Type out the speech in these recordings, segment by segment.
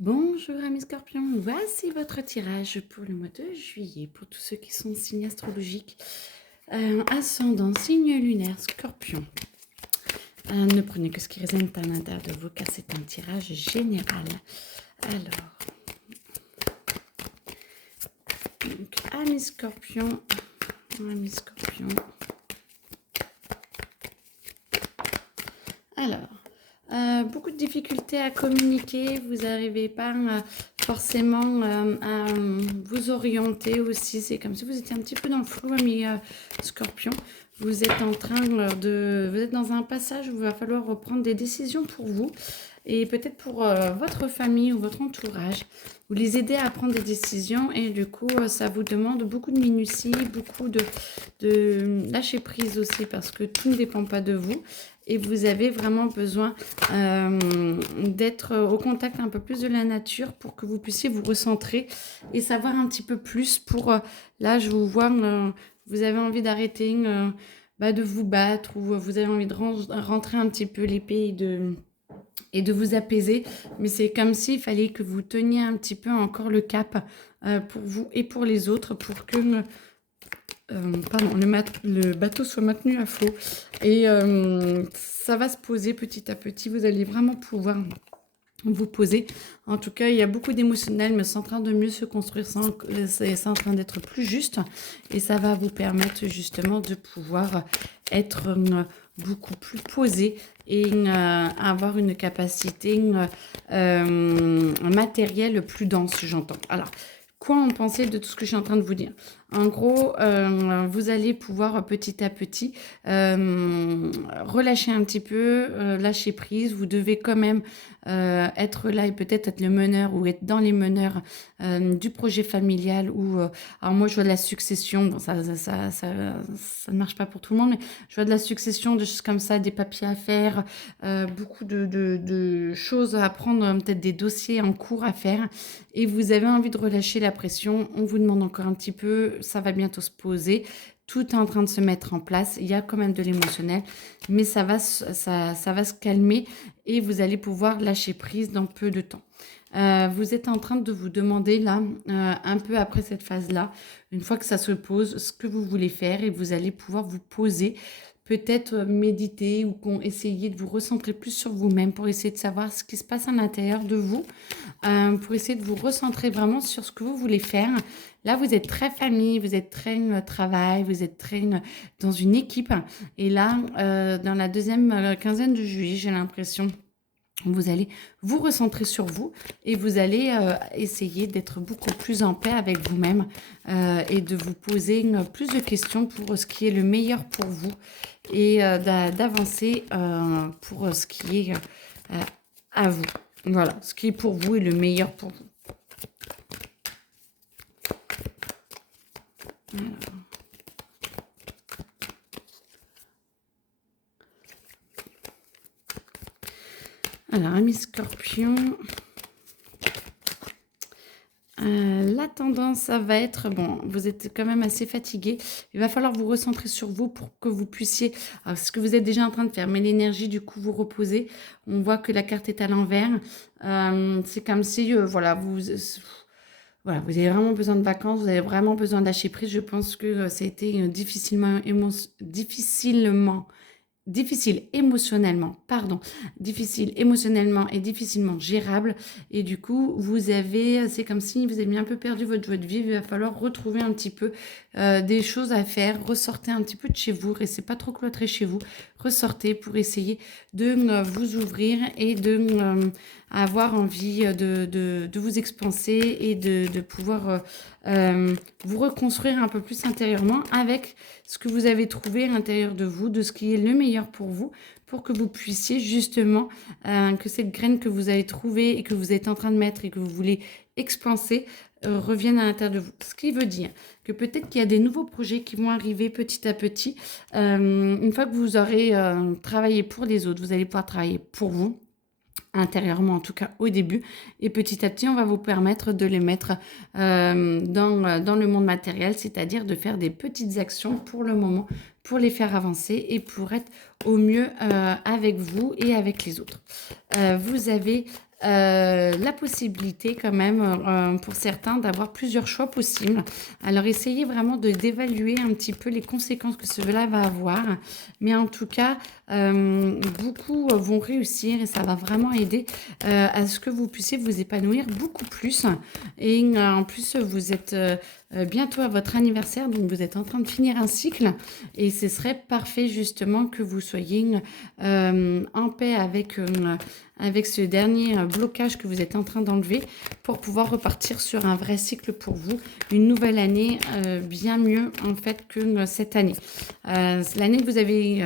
Bonjour amis scorpions, voici votre tirage pour le mois de juillet, pour tous ceux qui sont signes astrologiques, ascendant, signe lunaire, scorpion. Ne prenez que ce qui résonne à l'intérieur de vous car c'est un tirage général. Alors, donc, amis scorpions, alors, beaucoup de difficultés à communiquer, vous n'arrivez pas forcément à vous orienter aussi. C'est comme si vous étiez un petit peu dans le flou, ami Scorpion. Vous êtes en train vous êtes dans un passage où il va falloir reprendre des décisions pour vous et peut-être pour votre famille ou votre entourage. Vous les aidez à prendre des décisions et du coup, ça vous demande beaucoup de minutie, beaucoup de lâcher prise aussi parce que tout ne dépend pas de vous. Et vous avez vraiment besoin d'être au contact un peu plus de la nature pour que vous puissiez vous recentrer et savoir un petit peu plus pour... là, je vous vois, vous avez envie d'arrêter de vous battre ou vous avez envie de rentrer un petit peu l'épée et de vous apaiser. Mais c'est comme s'il fallait que vous teniez un petit peu encore le cap pour vous et pour les autres pour que... le bateau soit maintenu à flot. Et ça va se poser petit à petit. Vous allez vraiment pouvoir vous poser. En tout cas, il y a beaucoup d'émotionnel, mais c'est en train de mieux se construire. C'est en train d'être plus juste. Et ça va vous permettre justement de pouvoir être beaucoup plus posé et avoir une capacité matérielle plus dense, j'entends. Alors, quoi en penser de tout ce que je suis en train de vous dire? En gros, vous allez pouvoir petit à petit relâcher un petit peu, lâcher prise. Vous devez quand même être là et peut-être être le meneur ou être dans les meneurs du projet familial. Alors moi, je vois de la succession. Bon, ça ne marche pas pour tout le monde, mais je vois de la succession de choses comme ça, des papiers à faire, beaucoup de choses à prendre, peut-être des dossiers en cours à faire. Et vous avez envie de relâcher la pression. On vous demande encore un petit peu, ça va bientôt se poser. Tout est en train de se mettre en place. Il y a quand même de l'émotionnel, mais ça va se calmer et vous allez pouvoir lâcher prise dans peu de temps. Vous êtes en train de vous demander là, un peu après cette phase-là, une fois que ça se pose, ce que vous voulez faire et vous allez pouvoir vous poser, peut-être méditer ou essayer de vous recentrer plus sur vous-même pour essayer de savoir ce qui se passe à l'intérieur de vous, pour essayer de vous recentrer vraiment sur ce que vous voulez faire. Là, vous êtes très famille, vous êtes très travail, vous êtes très dans une équipe. Et là, dans la deuxième quinzaine de juillet, j'ai l'impression vous allez vous recentrer sur vous et vous allez essayer d'être beaucoup plus en paix avec vous-même et de vous poser plus de questions pour ce qui est le meilleur pour vous et d'avancer pour ce qui est à vous. Voilà, ce qui est pour vous est le meilleur pour vous. Alors, amis scorpions, la tendance, ça va être, bon, vous êtes quand même assez fatigué. Il va falloir vous recentrer sur vous pour que vous puissiez, alors, ce que vous êtes déjà en train de faire, mais l'énergie, du coup, vous reposer. On voit que la carte est à l'envers. C'est comme si, voilà, voilà, vous avez vraiment besoin de vacances, vous avez vraiment besoin de lâcher prise. Je pense que ça a été difficile émotionnellement et difficilement gérable. Et du coup, c'est comme si vous avez mis un peu perdu votre joie de vivre. Il va falloir retrouver un petit peu des choses à faire, ressortez un petit peu de chez vous, restez pas trop cloîtré chez vous, ressortez pour essayer de vous ouvrir et de avoir envie de vous expanser et de pouvoir vous reconstruire un peu plus intérieurement avec ce que vous avez trouvé à l'intérieur de vous, de ce qui est le meilleur pour vous, pour que vous puissiez justement, que cette graine que vous avez trouvée et que vous êtes en train de mettre et que vous voulez expanser, revienne à l'intérieur de vous. Ce qui veut dire que peut-être qu'il y a des nouveaux projets qui vont arriver petit à petit. Une fois que vous aurez travaillé pour les autres, vous allez pouvoir travailler pour vous intérieurement, en tout cas au début, et petit à petit on va vous permettre de les mettre dans le monde matériel, c'est-à-dire de faire des petites actions pour le moment, pour les faire avancer et pour être au mieux avec vous et avec les autres. Vous avez la possibilité quand même, pour certains d'avoir plusieurs choix possibles. Alors essayez vraiment d'évaluer un petit peu les conséquences que cela va avoir. Mais en tout cas, beaucoup vont réussir et ça va vraiment aider à ce que vous puissiez vous épanouir beaucoup plus. Et en plus, vous êtes bientôt à votre anniversaire, donc vous êtes en train de finir un cycle et ce serait parfait justement que vous soyez en paix avec ce dernier blocage que vous êtes en train d'enlever pour pouvoir repartir sur un vrai cycle pour vous, une nouvelle année bien mieux en fait que cette année. L'année que vous avez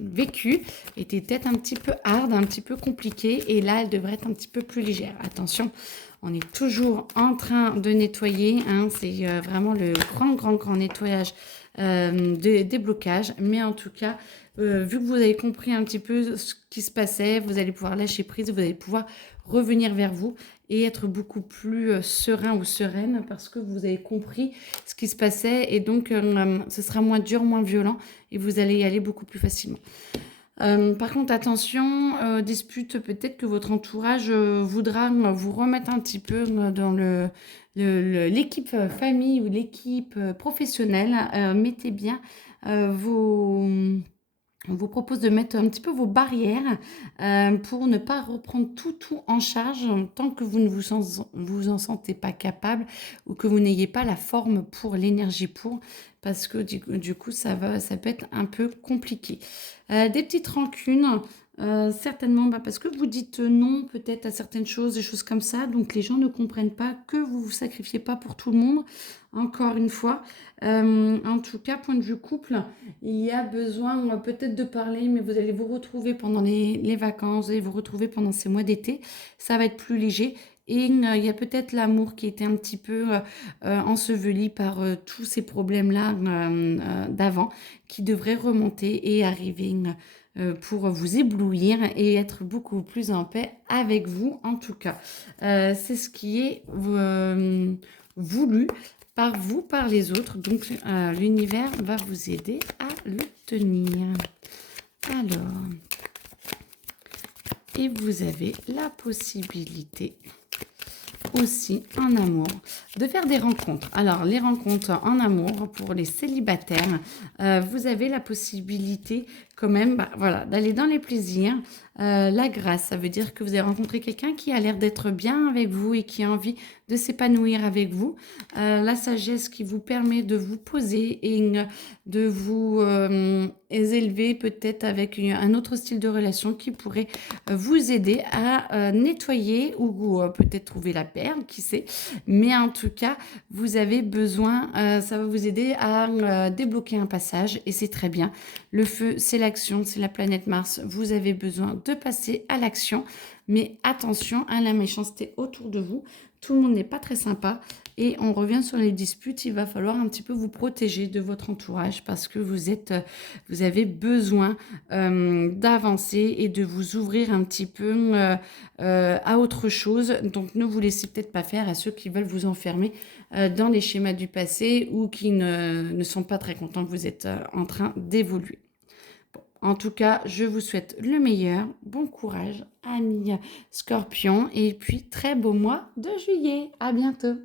vécue était peut-être un petit peu hard, un petit peu compliquée et là elle devrait être un petit peu plus légère. Attention, on est toujours en train de nettoyer, hein, c'est vraiment le grand nettoyage des blocages. Mais en tout cas, vu que vous avez compris un petit peu ce qui se passait, vous allez pouvoir lâcher prise, vous allez pouvoir revenir vers vous et être beaucoup plus serein ou sereine parce que vous avez compris ce qui se passait et donc ce sera moins dur, moins violent et vous allez y aller beaucoup plus facilement. Par contre, attention, dispute, peut-être que votre entourage voudra vous remettre un petit peu dans l'équipe famille ou l'équipe professionnelle. Mettez bien vos... On vous propose de mettre un petit peu vos barrières pour ne pas reprendre tout en charge tant que vous ne vous en sentez pas capable ou que vous n'ayez pas la forme pour, l'énergie pour, parce que du coup, ça peut être un peu compliqué. Des petites rancunes, certainement parce que vous dites non peut-être à certaines choses, des choses comme ça, donc les gens ne comprennent pas que vous ne vous sacrifiez pas pour tout le monde, encore une fois. En tout cas, point de vue couple, il y a besoin peut-être de parler, mais vous allez vous retrouver pendant les vacances, vous allez vous retrouver pendant ces mois d'été, ça va être plus léger. Et il y a peut-être l'amour qui était un petit peu enseveli par tous ces problèmes-là d'avant, qui devrait remonter et arriver pour vous éblouir et être beaucoup plus en paix avec vous, en tout cas. C'est ce qui est voulu par vous, par les autres. Donc, l'univers va vous aider à le tenir. Alors, et vous avez la possibilité aussi en amour de faire des rencontres. Alors, les rencontres en amour pour les célibataires, vous avez la possibilité quand même voilà, d'aller dans les plaisirs. La grâce, ça veut dire que vous avez rencontré quelqu'un qui a l'air d'être bien avec vous et qui a envie de s'épanouir avec vous. La sagesse qui vous permet de vous poser et de vous élever peut-être avec un autre style de relation qui pourrait vous aider à nettoyer ou peut-être trouver la perle, qui sait. Mais en tout cas, vous avez besoin, ça va vous aider à débloquer un passage et c'est très bien. Le feu, c'est l'action, c'est la planète Mars. Vous avez besoin de passer à l'action. Mais attention à la méchanceté autour de vous. Tout le monde n'est pas très sympa. Et on revient sur les disputes. Il va falloir un petit peu vous protéger de votre entourage parce que vous avez besoin d'avancer et de vous ouvrir un petit peu à autre chose. Donc ne vous laissez peut-être pas faire à ceux qui veulent vous enfermer dans les schémas du passé ou qui ne sont pas très contents que vous êtes en train d'évoluer. En tout cas, je vous souhaite le meilleur. Bon courage, amis Scorpion. Et puis, très beau mois de juillet. À bientôt.